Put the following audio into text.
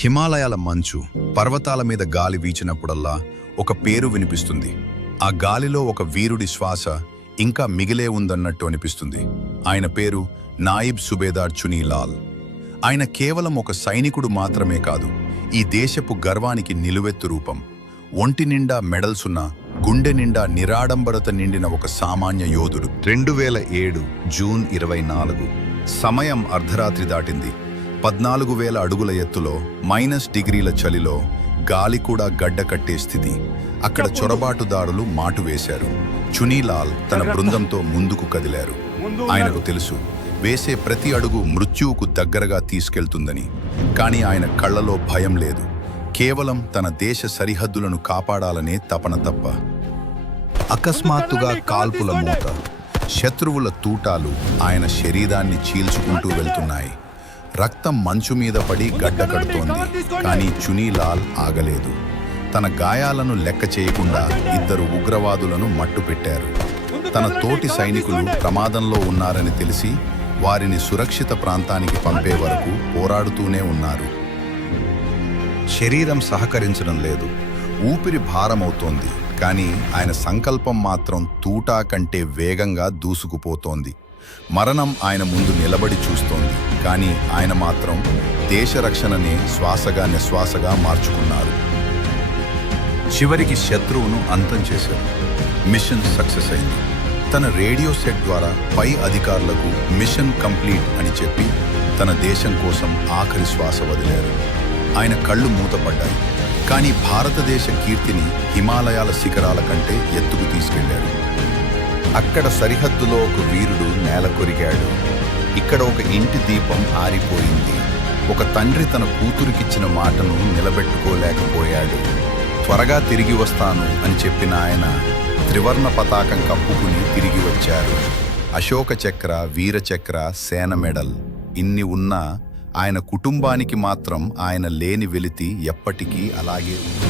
హిమాలయాల మంచు పర్వతాల మీద గాలి వీచినప్పుడల్లా ఒక పేరు వినిపిస్తుంది. ఆ గాలిలో ఒక వీరుడి శ్వాస ఇంకా మిగిలే ఉందన్నట్టు అనిపిస్తుంది. ఆయన పేరు నాయిబ్ సుబేదార్ చునీలాల్. ఆయన కేవలం ఒక సైనికుడు మాత్రమే కాదు, ఈ దేశపు గర్వానికి నిలువెత్తు రూపం. ఒంటి నిండా మెడల్సున్న, గుండె నిండా నిరాడంబరత నిండిన ఒక సామాన్య యోధుడు. 2007 జూన్ 24 సమయం అర్ధరాత్రి దాటింది. 14,000 అడుగుల ఎత్తులో -డిగ్రీల చలిలో గాలి కూడా గడ్డ కట్టే స్థితి. అక్కడ చొరబాటుదారులు మాటు వేశారు. చునీలాల్ తన బృందంతో ముందుకు కదిలారు. ఆయనకు తెలుసు, వేసే ప్రతి అడుగు మృత్యువుకు దగ్గరగా తీసుకెళ్తుందని. కానీ ఆయన కళ్ళలో భయం లేదు, కేవలం తన దేశ సరిహద్దులను కాపాడాలనే తపన తప్ప. అకస్మాత్తుగా కాల్పుల మూత, శత్రువుల తూటాలు ఆయన శరీరాన్ని చీల్చుకుంటూ వెళ్తున్నాయి. రక్తం మంచు మీద పడి గడ్డ కడుతోంది. కానీ చునీలాల్ ఆగలేదు. తన గాయాలను లెక్క చేయకుండా 2 ఉగ్రవాదులను మట్టుపెట్టారు. తన తోటి సైనికులు ప్రమాదంలో ఉన్నారని తెలిసి వారిని సురక్షిత ప్రాంతానికి పంపే వరకు పోరాడుతూనే ఉన్నారు. శరీరం సహకరించడం లేదు, ఊపిరి భారమవుతోంది. కానీ ఆయన సంకల్పం మాత్రం తూటా కంటే వేగంగా దూసుకుపోతోంది. మరణం ఆయన ముందు నిలబడి చూస్తోంది. కానీ ఆయన మాత్రం దేశ రక్షణనే శ్వాసగా నిశ్వాసగా మార్చుకున్నారు. చివరికి శత్రువును అంతం చేశారు. మిషన్ సక్సెస్ అయింది. తన రేడియో సెట్ ద్వారా పై అధికారులకు మిషన్ కంప్లీట్ అని చెప్పి తన దేశం కోసం ఆఖరి శ్వాస వదిలారు. ఆయన కళ్ళు మూతపడ్డాయి. కానీ భారతదేశ కీర్తిని హిమాలయాల శిఖరాల కంటే ఎత్తుకు తీసుకెళ్లారు. అక్కడ సరిహద్దులో ఒక వీరుడు నేల కొరిగాడు. ఇక్కడ ఒక ఇంటి దీపం ఆరిపోయింది. ఒక తండ్రి తన కూతురికిచ్చిన మాటను నిలబెట్టుకోలేకపోయాడు. త్వరగా తిరిగి వస్తాను అని చెప్పిన ఆయన త్రివర్ణ పతాకం కప్పుకుని తిరిగి వచ్చారు. అశోక చక్ర, వీర చక్ర, సేన మెడల్ ఇన్ని ఉన్నా ఆయన కుటుంబానికి మాత్రం ఆయన లేని వెలితి ఎప్పటికీ అలాగే ఉంది.